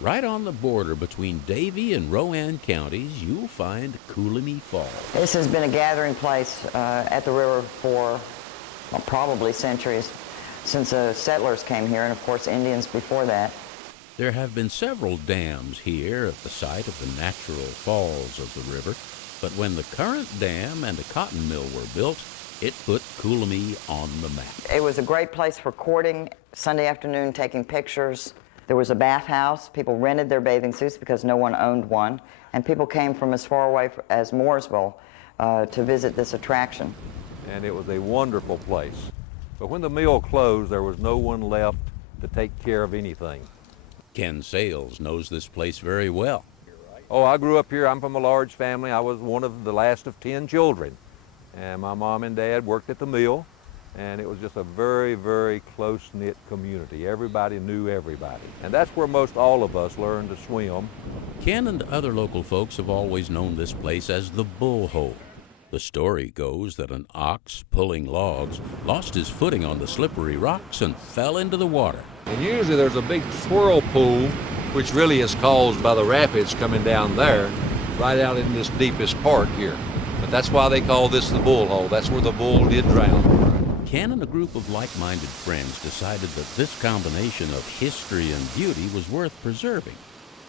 Right on the border between Davie and Rowan counties, you'll find Cooleemee Falls. This has been a gathering place at the river for probably centuries, since the settlers came here, and of course Indians before that. There have been several dams here at the site of the natural falls of the river, but when the current dam and a cotton mill were built, it put Cooleemee on the map. It was a great place for courting, Sunday afternoon taking pictures. There was a bathhouse. People rented their bathing suits because no one owned one, and people came from as far away as Mooresville to visit this attraction. And it was a wonderful place. But when the mill closed, there was no one left to take care of anything. Ken Sales knows this place very well. Oh, I grew up here. I'm from a large family. I was one of the last of 10 children. And my mom and dad worked at the mill, and it was just a very, very close-knit community. Everybody knew everybody. And that's where most all of us learned to swim. Ken and other local folks have always known this place as the Bullhole. The story goes that an ox pulling logs lost his footing on the slippery rocks and fell into the water. And usually there's a big swirl pool, which really is caused by the rapids coming down there, right out in this deepest part here. But that's why they call this the Bullhole. That's where the bull did drown. Ken and a group of like-minded friends decided that this combination of history and beauty was worth preserving.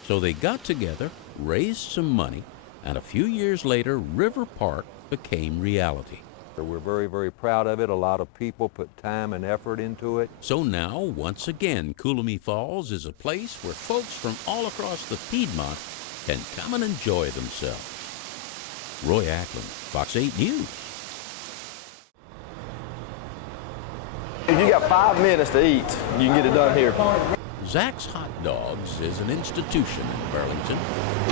So they got together, raised some money, and a few years later, River Park became reality. We're very, very proud of it. A lot of people put time and effort into it. So now, once again, Cooleemee Falls is a place where folks from all across the Piedmont can come and enjoy themselves. Roy Ackland, Fox 8 News. If you got 5 minutes to eat, you can get it done here. Zack's Hot Dogs is an institution in Burlington.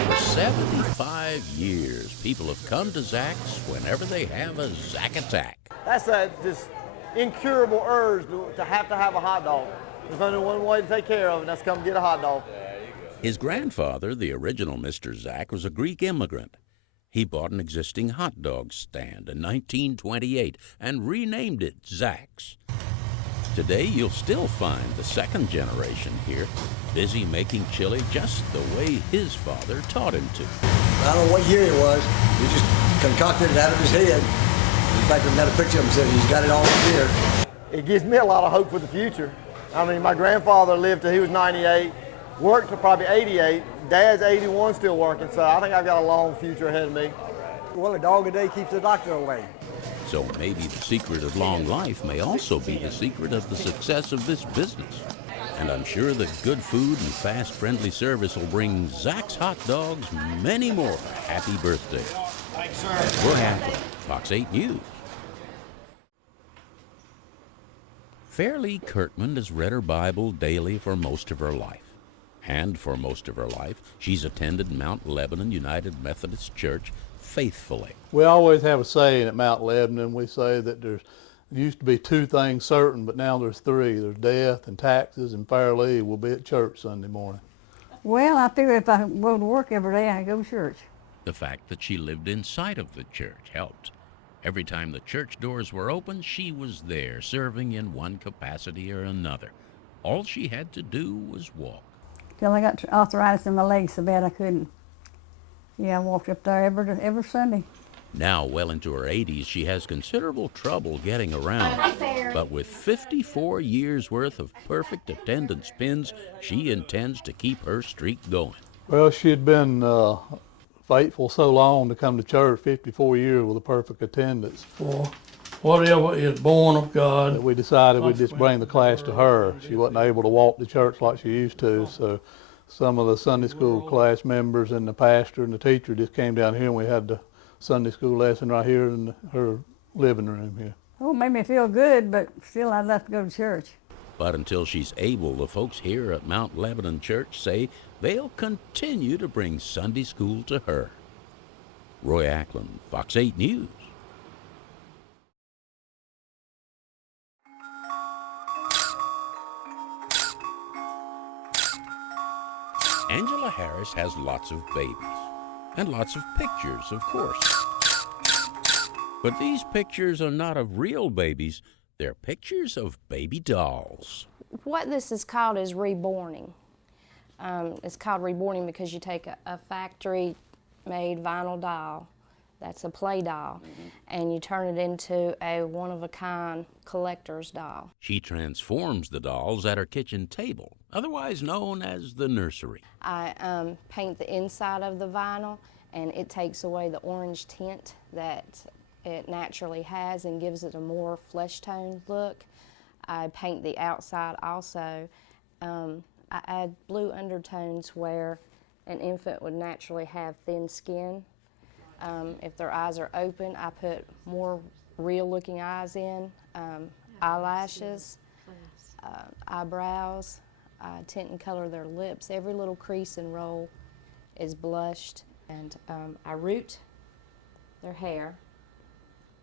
For 75 years, people have come to Zack's whenever they have a Zack attack. That's that just incurable urge to have a hot dog. There's only one way to take care of it, and that's come get a hot dog. His grandfather, the original Mr. Zack, was a Greek immigrant. He bought an existing hot dog stand in 1928 and renamed it Zack's. Today, you'll still find the second generation here, busy making chili just the way his father taught him to. I don't know what year it was. He just concocted it out of his head. In fact, I've got a picture of him saying he's got it all in here. It gives me a lot of hope for the future. I mean, my grandfather lived till he was 98, worked till probably 88. Dad's 81 still working, so I think I've got a long future ahead of me. Well, a dog a day keeps the doctor away. So maybe the secret of long life may also be the secret of the success of this business. And I'm sure that good food and fast, friendly service will bring Zack's Hot Dogs many more happy birthdays. Roy Ackland, Fox 8 News. Fairley Kirman has read her Bible daily for most of her life. And for most of her life, she's attended Mount Lebanon United Methodist Church faithfully. We always have a saying at Mount Lebanon. We say that there used to be 2 things certain, but now there's 3. There's death and taxes, and Fairley will be at church Sunday morning. Well, I figure if I go to work every day, I go to church. The fact that she lived inside of the church helped. Every time the church doors were open, she was there, serving in one capacity or another. All she had to do was walk. Till I got arthritis in my legs so bad I couldn't. Yeah, I walked up there every Sunday. Now, well into her 80s, she has considerable trouble getting around. But with 54 years worth of perfect attendance pins, she intends to keep her streak going. Well, she had been faithful so long to come to church, 54 years with a perfect attendance. For whatever is born of God. That we decided we'd just bring the class to her. She wasn't able to walk to church like she used to, so some of the Sunday school class members and the pastor and the teacher just came down here, and we had the Sunday school lesson right here in her living room here. Oh, it made me feel good, but still I'd love to go to church. But until she's able, the folks here at Mount Lebanon Church say they'll continue to bring Sunday school to her. Roy Ackland, Fox 8 News. Angela Harris has lots of babies, and lots of pictures, of course. But these pictures are not of real babies, they're pictures of baby dolls. What this is called is reborning. It's called reborning because you take a factory-made vinyl doll, that's a play doll, and you turn it into a one-of-a-kind collector's doll. She transforms the dolls at her kitchen table, otherwise known as the nursery. I paint the inside of the vinyl, and it takes away the orange tint that it naturally has and gives it a more flesh-toned look. I paint the outside also. I add blue undertones where an infant would naturally have thin skin. If their eyes are open, I put more real-looking eyes in, eyelashes, eyebrows. I tint and color their lips. Every little crease and roll is blushed, and I root their hair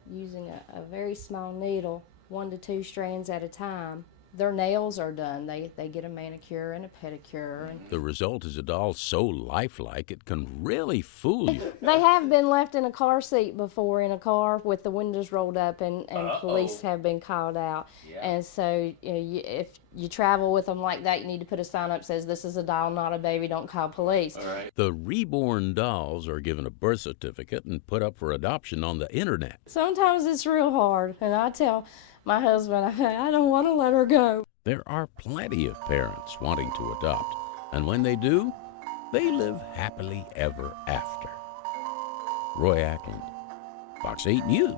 using a very small needle, 1 to 2 strands at a time. Their nails are done. They get a manicure and a pedicure. And the result is a doll so lifelike it can really fool you. they have been left in a car seat before, in a car with the windows rolled up, and police have been called out. Yeah. And so if you travel with them like that, you need to put a sign up that says, "This is a doll, not a baby, don't call police." All right. The reborn dolls are given a birth certificate and put up for adoption on the internet. Sometimes it's real hard, and I tell my husband, I don't want to let her go. There are plenty of parents wanting to adopt, and when they do, they live happily ever after. Roy Ackland, Fox 8 News.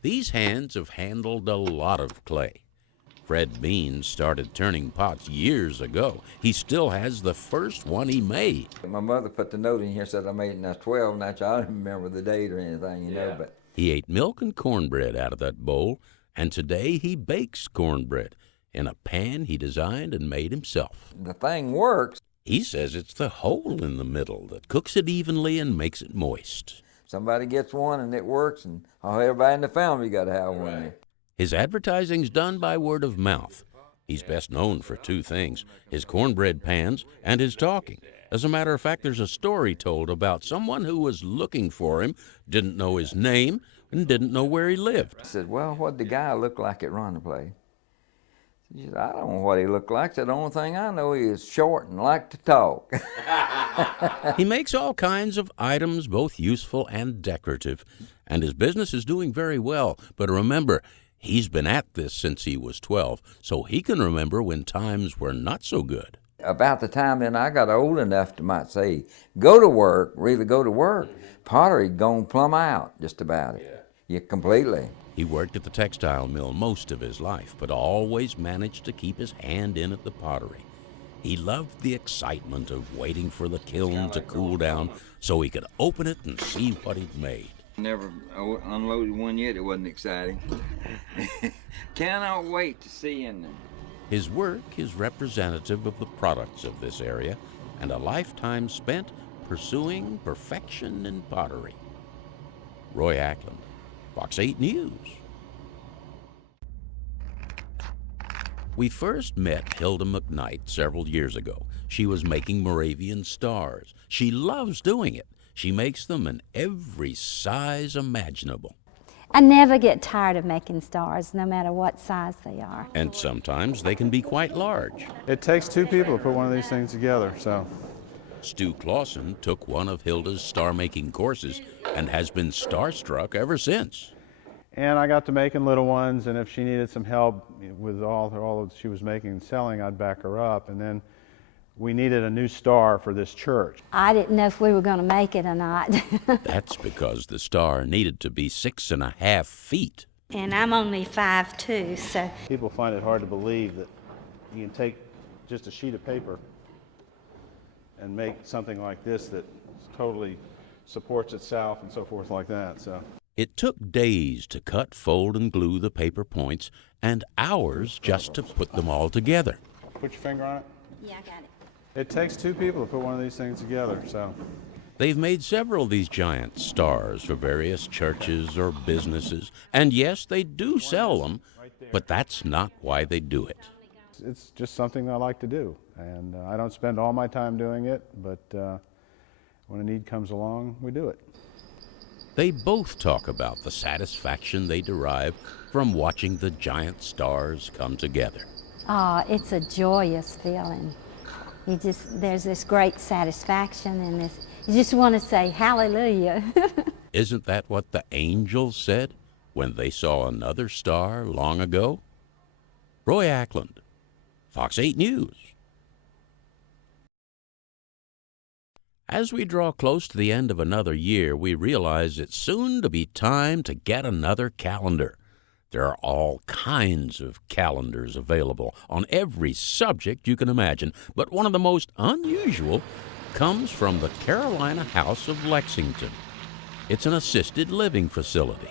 These hands have handled a lot of clay. Fred Bean started turning pots years ago. He still has the first one he made. My mother put the note in here, said I made it when I was 12, and I don't remember the date or anything, you know. But he ate milk and cornbread out of that bowl, and today he bakes cornbread in a pan he designed and made himself. The thing works. He says it's the hole in the middle that cooks it evenly and makes it moist. Somebody gets one and it works, and everybody in the family got to have one. His advertising's done by word of mouth. He's best known for 2 things, his cornbread pans and his talking. As a matter of fact, there's a story told about someone who was looking for him, didn't know his name, and didn't know where he lived. I said, "Well, what'd the guy look like at Run the Play?" He said, "I don't know what he looked like. The only thing I know, he is short and liked to talk." He makes all kinds of items, both useful and decorative, and his business is doing very well. But remember, he's been at this since he was 12, so he can remember when times were not so good. About the time then I got old enough to might say, go to work, really go to work, pottery gone plumb out, just about it. Yeah, completely. He worked at the textile mill most of his life, but always managed to keep his hand in at the pottery. He loved the excitement of waiting for the kiln to cool down so he could open it and see what he'd made. Never unloaded one yet. It wasn't exciting. Cannot wait to see in them. His work is representative of the products of this area and a lifetime spent pursuing perfection in pottery. Roy Ackland, Fox 8 News. We first met Hilda McKnight several years ago. She was making Moravian stars. She loves doing it. She makes them in every size imaginable. I never get tired of making stars, no matter what size they are. And sometimes they can be quite large. It takes 2 people to put one of these things together, so. Stu Clawson took one of Hilda's star-making courses and has been starstruck ever since. And I got to making little ones, and if she needed some help with all that she was making and selling, I'd back her up. And then we needed a new star for this church. I didn't know if we were going to make it or not. That's because the star needed to be 6.5 feet. And I'm only 5'2", so. People find it hard to believe that you can take just a sheet of paper and make something like this that totally supports itself and so forth like that. So. It took days to cut, fold, and glue the paper points, and hours just to put them all together. Put your finger on it. Yeah, I got it. It takes 2 people to put one of these things together, so. They've made several of these giant stars for various churches or businesses, and yes, they do sell them, but that's not why they do it. It's just something I like to do, and I don't spend all my time doing it, but when a need comes along, we do it. They both talk about the satisfaction they derive from watching the giant stars come together. It's a joyous feeling. There's this great satisfaction and this, you just want to say hallelujah. Isn't that what the angels said when they saw another star long ago? Roy Ackland, Fox 8 News. As we draw close to the end of another year, we realize it's soon to be time to get another calendar. There are all kinds of calendars available on every subject you can imagine, but one of the most unusual comes from the Carolina House of Lexington. It's an assisted living facility.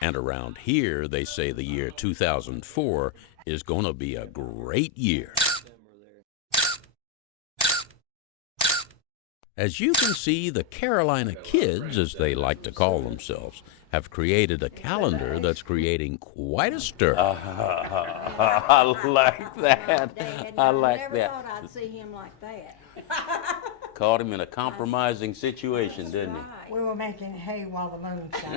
And around here, they say the year 2004 is going to be a great year. As you can see, the Carolina Kids, as they like to call themselves, have created a calendar that's creating quite a stir. I like that. I like that. I never thought I'd see him like that. Caught him in a compromising situation, didn't he? We were making hay while the moon shone.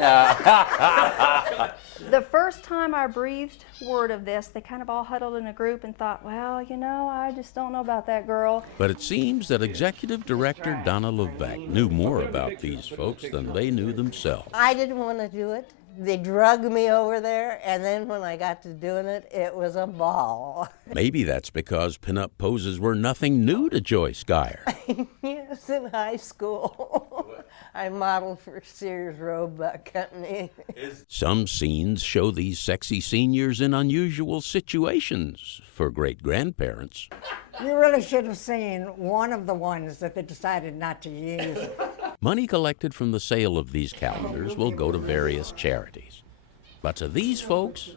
The first time I breathed word of this, they kind of all huddled in a group and thought, well, you know, I just don't know about that girl. But it seems that Executive Director Donna Levesque knew more about these folks than they knew themselves. I didn't want to do it. They drugged me over there, and then when I got to doing it, it was a ball. Maybe that's because pinup poses were nothing new to Joyce Geyer. Yes, in high school. I modeled for Sears Roebuck Company. Some scenes show these sexy seniors in unusual situations for great-grandparents. You really should have seen one of the ones that they decided not to use. Money collected from the sale of these calendars will go to various charities. But to these folks,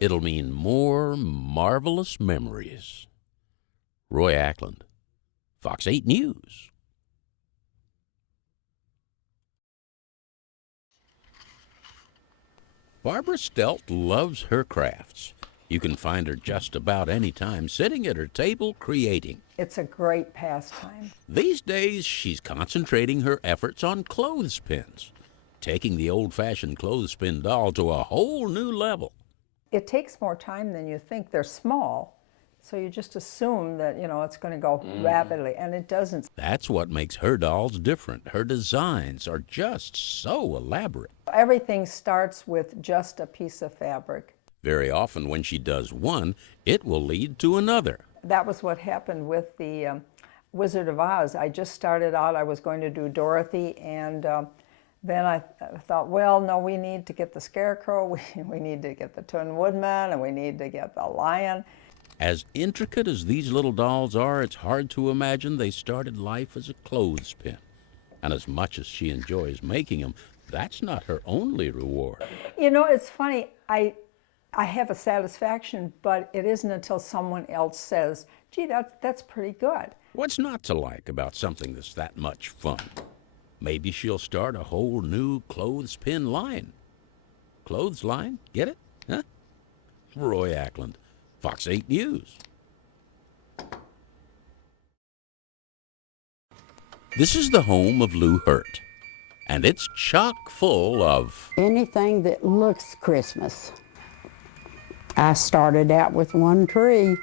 it'll mean more marvelous memories. Roy Ackland, Fox 8 News. Barbara Stilt loves her crafts. You can find her just about any time sitting at her table creating. It's a great pastime. These days, she's concentrating her efforts on clothespins, taking the old-fashioned clothespin doll to a whole new level. It takes more time than you think. They're small, so you just assume that, you know, it's going to go rapidly, and it doesn't. That's what makes her dolls different. Her designs are just so elaborate. Everything starts with just a piece of fabric. Very often when she does one, it will lead to another. That was what happened with the Wizard of Oz. I just started out, I was going to do Dorothy, and then I thought, well, no, we need to get the Scarecrow, we need to get the Tin Woodman, and we need to get the Lion. As intricate as these little dolls are, it's hard to imagine they started life as a clothespin. And as much as she enjoys making them, that's not her only reward. You know, it's funny, I have a satisfaction, but it isn't until someone else says, gee, that's pretty good. What's not to like about something that's that much fun? Maybe she'll start a whole new clothespin line. Clothes line? Get it? Huh? Roy Ackland, Fox 8 News. This is the home of Lou Hurt, and it's chock full of anything that looks Christmas. I started out with one tree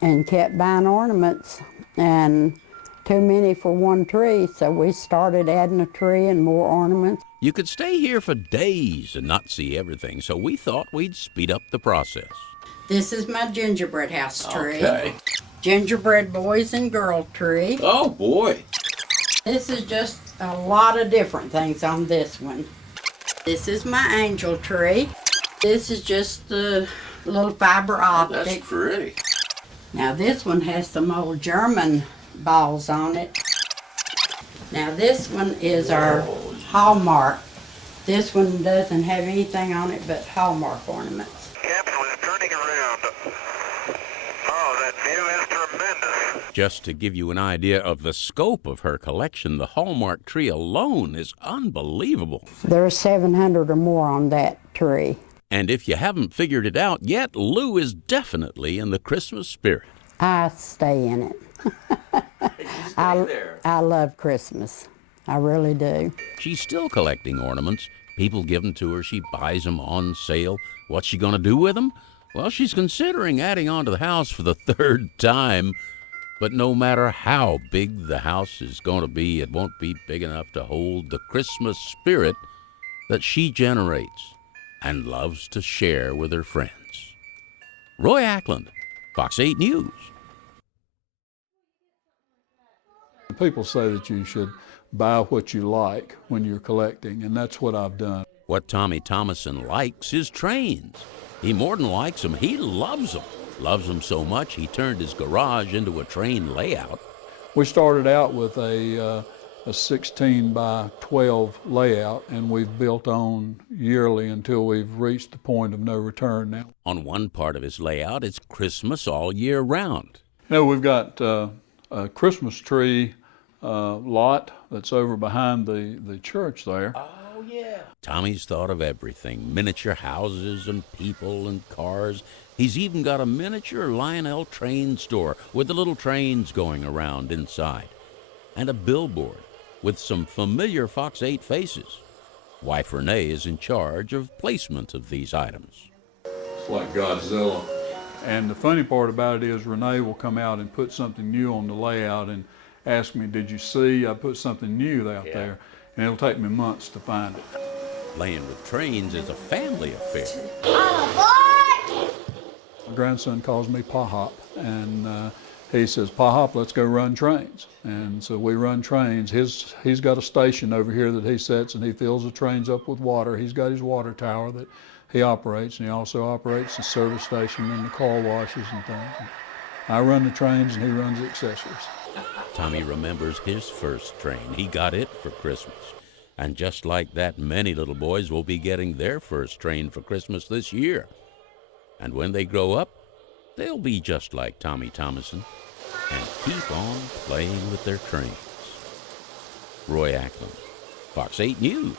and kept buying ornaments, and too many for one tree, so we started adding a tree and more ornaments. You could stay here for days and not see everything, so we thought we'd speed up the process. This is my gingerbread house tree. Okay. Gingerbread boys and girl tree. Oh boy. This is just a lot of different things on this one. This is my angel tree. This is just the little fiber optic. That's pretty. Now this one has some old German balls on it. Now this one is our Hallmark. This one doesn't have anything on it but Hallmark ornaments. Captain was turning around. Oh, that view is tremendous. Just to give you an idea of the scope of her collection, the Hallmark tree alone is unbelievable. There are 700 or more on that tree. And if you haven't figured it out yet, Lou is definitely in the Christmas spirit. I stay in it. I love Christmas. I really do. She's still collecting ornaments People give them to her. She buys them on sale. What's she going to do with them? Well, she's considering adding on to the house for the third time. But no matter how big the house is going to be, it won't be big enough to hold the Christmas spirit that she generates and loves to share with her friends. Roy Ackland, Fox 8 News. People say that you should buy what you like when you're collecting, and that's what I've done. What Tommy Thompson likes is trains. He more than likes them, he loves them. Loves them so much, he turned his garage into a train layout. We started out with a 16 by 12 layout, and we've built on yearly until we've reached the point of no return now. On one part of his layout, it's Christmas all year round. You know, we've got a Christmas tree lot that's over behind the church there. Oh, yeah. Tommy's thought of everything, miniature houses and people and cars. He's even got a miniature Lionel train store with the little trains going around inside, and a billboard with some familiar Fox 8 faces. Wife Renee is in charge of placement of these items. It's like Godzilla. And the funny part about it is Renee will come out and put something new on the layout and ask me, did you see I put something new out there? And it'll take me months to find it. Playing with trains is a family affair. My grandson calls me Pa Hop, and he says, Pa Hop, let's go run trains. And so we run trains. He's got a station over here that he sets, and he fills the trains up with water. He's got his water tower that he operates, and he also operates the service station and the car washes and things. I run the trains, and he runs the accessories. Tommy remembers his first train. He got it for Christmas. And just like that, many little boys will be getting their first train for Christmas this year. And when they grow up, they'll be just like Tommy Thompson and keep on playing with their trains. Roy Ackland, Fox 8 News.